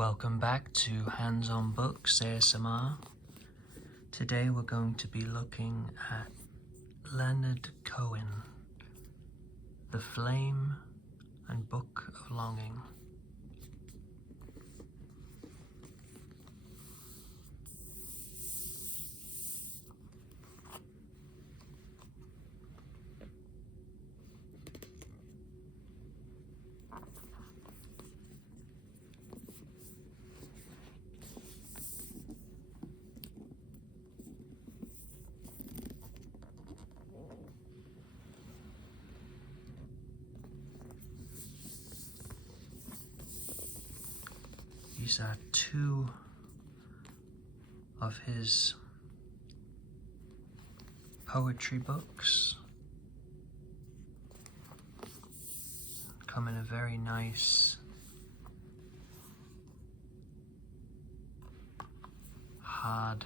Welcome back to Hands on Books ASMR. Today we're going to be looking at Leonard Cohen, The Flame and Book of Longing. These are two of his poetry books. Come in a very nice hard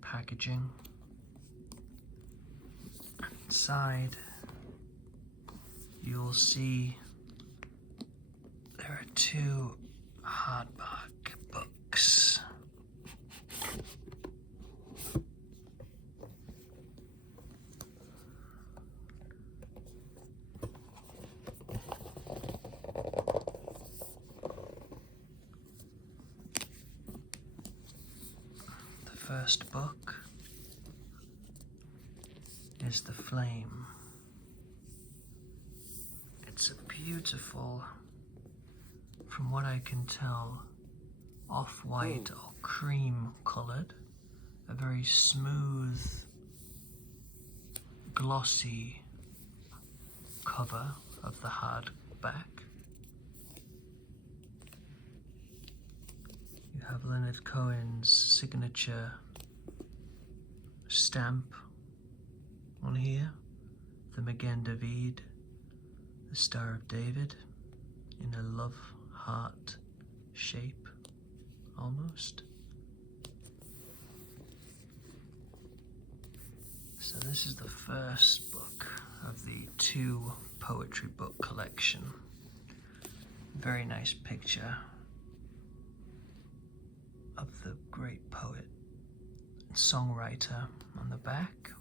packaging. Inside you'll see there are two hardback books. The first book is The Flame. It's a beautiful, from what I can tell, off-white or cream coloured, a very smooth, glossy cover of the hardback. You have Leonard Cohen's signature stamp on here, the Magen David, the Star of David, in a love heart shape, almost. So this is the first book of the two poetry book collection. Very nice picture of the great poet and songwriter on the back.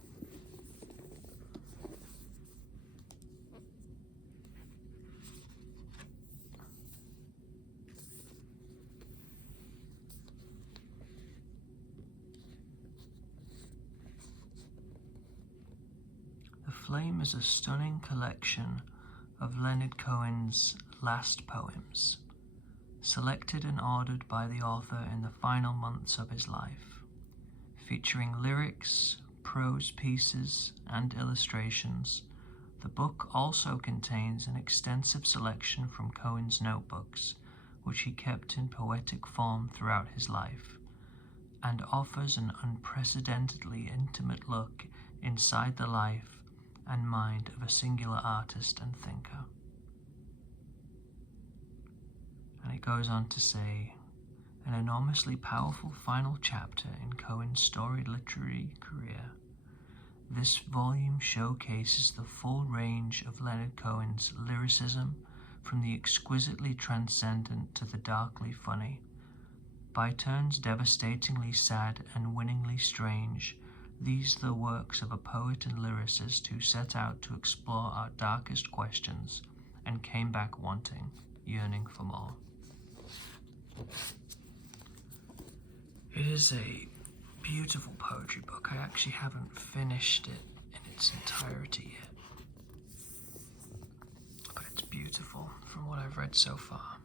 The Flame is a stunning collection of Leonard Cohen's last poems, selected and ordered by the author in the final months of his life, featuring lyrics, prose pieces, and illustrations. The book also contains an extensive selection from Cohen's notebooks, which he kept in poetic form throughout his life, and offers an unprecedentedly intimate look inside the life and mind of a singular artist and thinker. And it goes on to say, an enormously powerful final chapter in Cohen's storied literary career. This volume showcases the full range of Leonard Cohen's lyricism, from the exquisitely transcendent to the darkly funny. By turns devastatingly sad and winningly strange, these are the works of a poet and lyricist who set out to explore our darkest questions and came back wanting, yearning for more. It is a beautiful poetry book. I actually haven't finished it in its entirety yet, but it's beautiful from what I've read so far.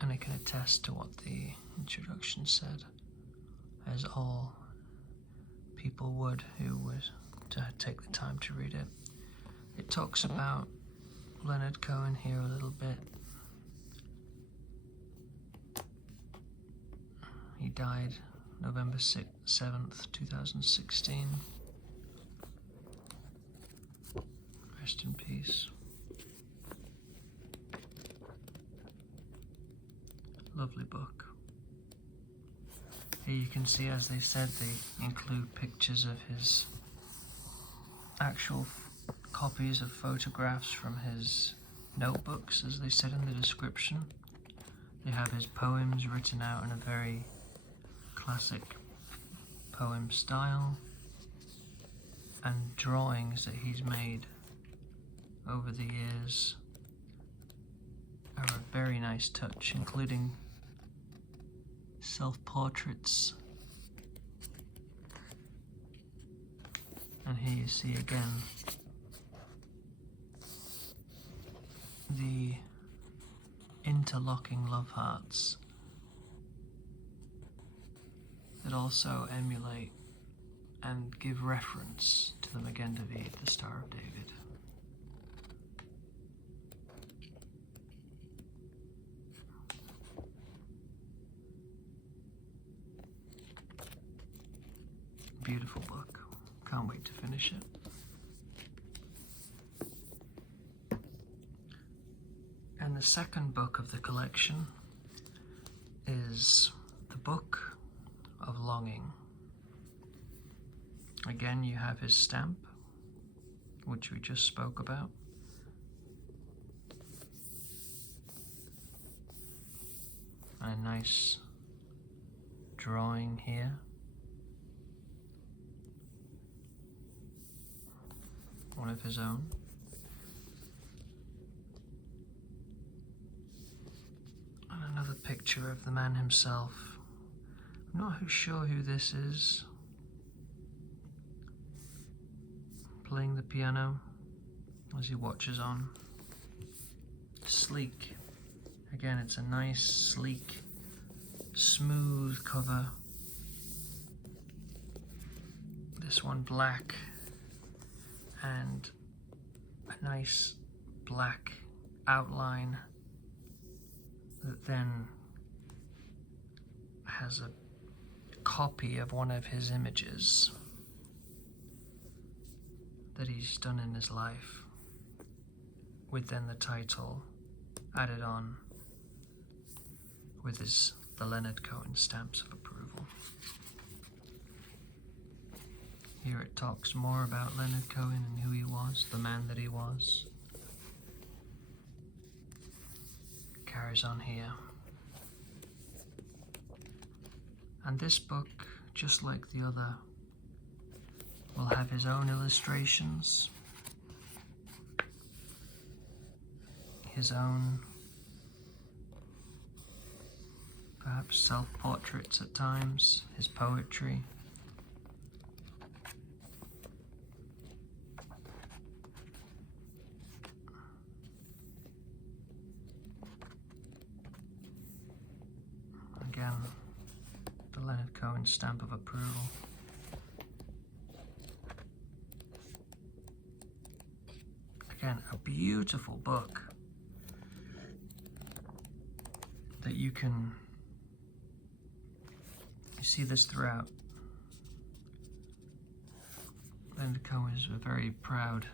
And I can attest to what the introduction said, as all people would who would take the time to read it. It talks about Leonard Cohen here a little bit. He died November 7th, 2016. Rest in peace. Lovely book. Here you can see, as they said, they include pictures of his actual copies of photographs from his notebooks, as they said in the description. They have his poems written out in a very classic poem style, and drawings that he's made over the years are a very nice touch, including self-portraits. And here you see again the interlocking love hearts that also emulate and give reference to the Magen David, the Star of David. Beautiful book. Can't wait to finish it. And the second book of the collection is the Book of Longing. Again, you have his stamp, which we just spoke about. And a nice drawing here. One of his own. And another picture of the man himself. I'm not sure who this is. Playing the piano as he watches on. Sleek. Again, it's a nice, sleek, smooth cover. This one black, and a nice black outline that then has a copy of one of his images that he's done in his life, with then the title added on with the Leonard Cohen stamps of approval. Here it talks more about Leonard Cohen and who he was, the man that he was. Carries on here. And this book, just like the other, will have his own illustrations, his own perhaps self-portraits at times, his poetry. Again, the Leonard Cohen stamp of approval. Again, a beautiful book that you see this throughout. Leonard Cohen is a very proud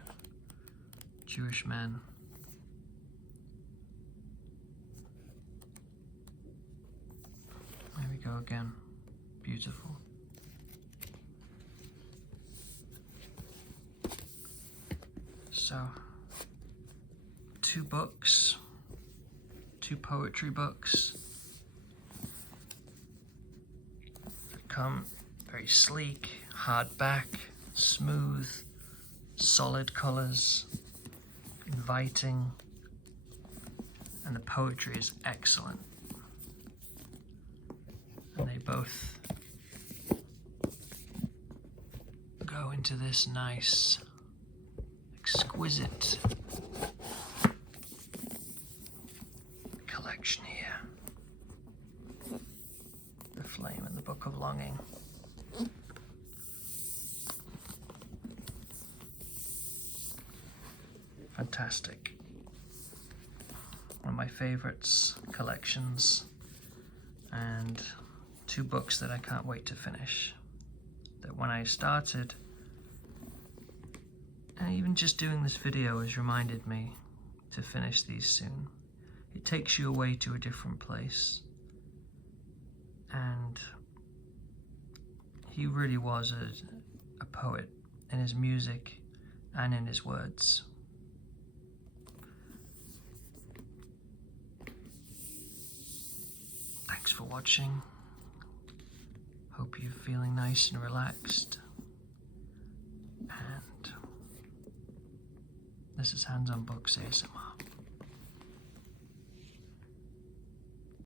Jewish man. There we go again. Beautiful. So, 2 books, 2 poetry books that come very sleek, hardback, smooth, solid colors, inviting, and the poetry is excellent. And they both go into this nice, exquisite collection here. The Flame and the Book of Longing. Fantastic. One of my favorites, collections, and 2 books that I can't wait to finish. That when I started, and even just doing this video has reminded me to finish these soon. It takes you away to a different place. And he really was a poet in his music and in his words. Thanks for watching. Hope you're feeling nice and relaxed. And this is Hands on Books ASMR.